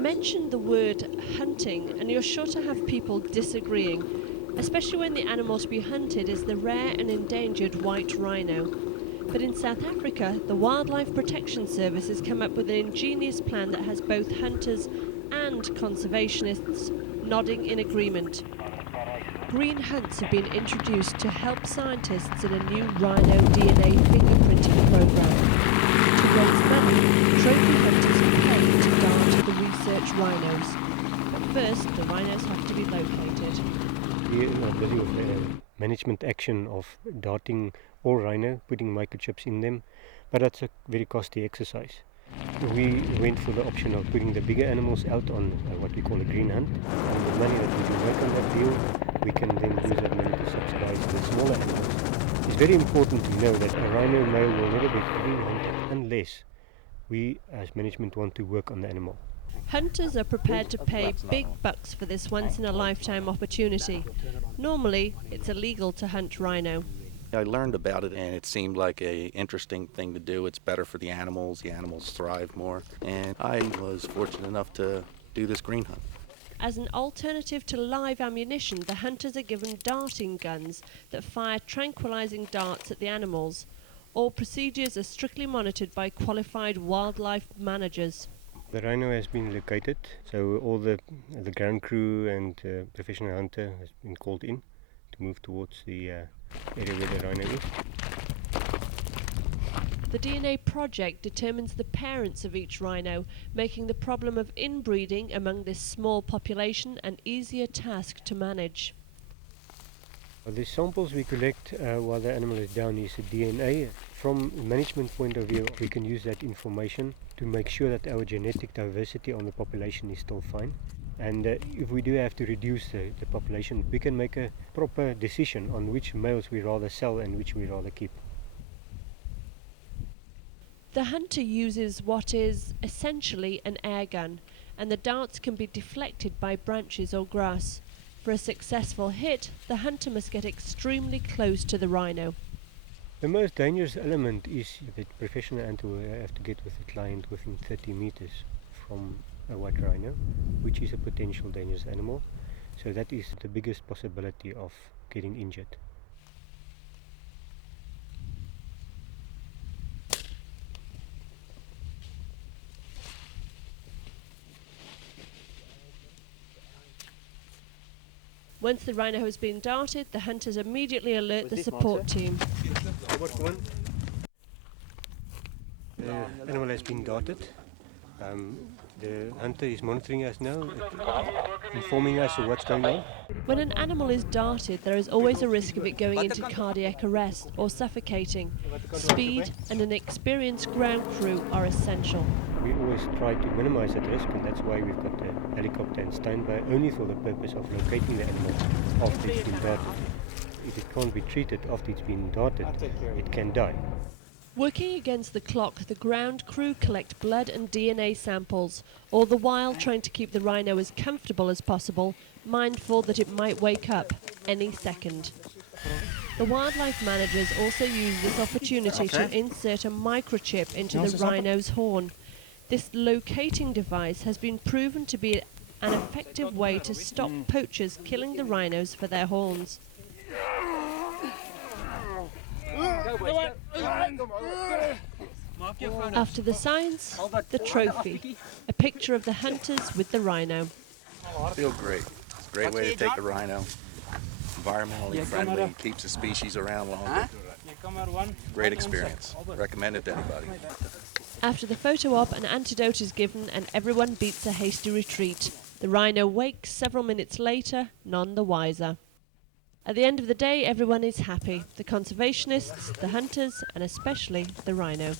Mention the word hunting and you're sure to have people disagreeing, especially when the animal to be hunted is the rare and endangered white rhino. But in South Africa, the Wildlife Protection Service has come up with an ingenious plan that has both hunters and conservationists nodding in agreement. Green hunts have been introduced to help scientists in a new rhino DNA fingerprinting program. To raise money, trophy hunters pay to dart the research rhinos. But first, the rhinos have to be located. We are busy with the management action of darting all rhino, putting microchips in them, but that's a very costly exercise. We went for the option of putting the bigger animals out on what we call a green hunt, and the money that we do make on that deal, we can then use that money to subsidize the smaller animals. It's very important to know that a rhino male will never get a green hunt unless we as management want to work on the animal. Hunters are prepared to pay big bucks for this once-in-a-lifetime opportunity. Normally, it's illegal to hunt rhino. I learned about it and it seemed like an interesting thing to do. It's better for the animals thrive more, and I was fortunate enough to do this green hunt. As an alternative to live ammunition, the hunters are given darting guns that fire tranquilizing darts at the animals. All procedures are strictly monitored by qualified wildlife managers. The rhino has been located, so all the ground crew and professional hunter has been called in to move towards the area where the rhino is. The DNA project determines the parents of each rhino, making the problem of inbreeding among this small population an easier task to manage. The samples we collect while the animal is down is DNA. From a management point of view, we can use that information to make sure that our genetic diversity on the population is still fine. And if we do have to reduce the population, we can make a proper decision on which males we rather sell and which we rather keep. The hunter uses what is essentially an air gun, and the darts can be deflected by branches or grass. For a successful hit, the hunter must get extremely close to the rhino. The most dangerous element is that professional hunter will have to get with the client within 30 meters from a white rhino, which is a potential dangerous animal. So that is the biggest possibility of getting injured. Once the rhino has been darted, the hunters immediately alert the support team. The animal has been darted. The hunter is monitoring us now, informing us of what's going on. When an animal is darted, there is always a risk of it going into cardiac arrest or suffocating. Speed and an experienced ground crew are essential. We always try to minimize that risk, and that's why we've got the helicopter and standby only for the purpose of locating the animal after it's been darted. If it can't be treated after it's been darted, it can die. Working against the clock, the ground crew collect blood and DNA samples, all the while trying to keep the rhino as comfortable as possible, mindful that it might wake up any second. The wildlife managers also use this opportunity to insert a microchip into the rhino's horn. This locating device has been proven to be an effective way to stop poachers killing the rhinos for their horns. After the science, the trophy, a picture of the hunters with the rhino. I feel great. It's a great way to take the rhino. Environmentally friendly, keeps the species around longer. Great experience. Recommend it to anybody. After the photo op, an antidote is given and everyone beats a hasty retreat. The rhino wakes several minutes later, none the wiser. At the end of the day, everyone is happy. The conservationists, the hunters, and especially the rhino.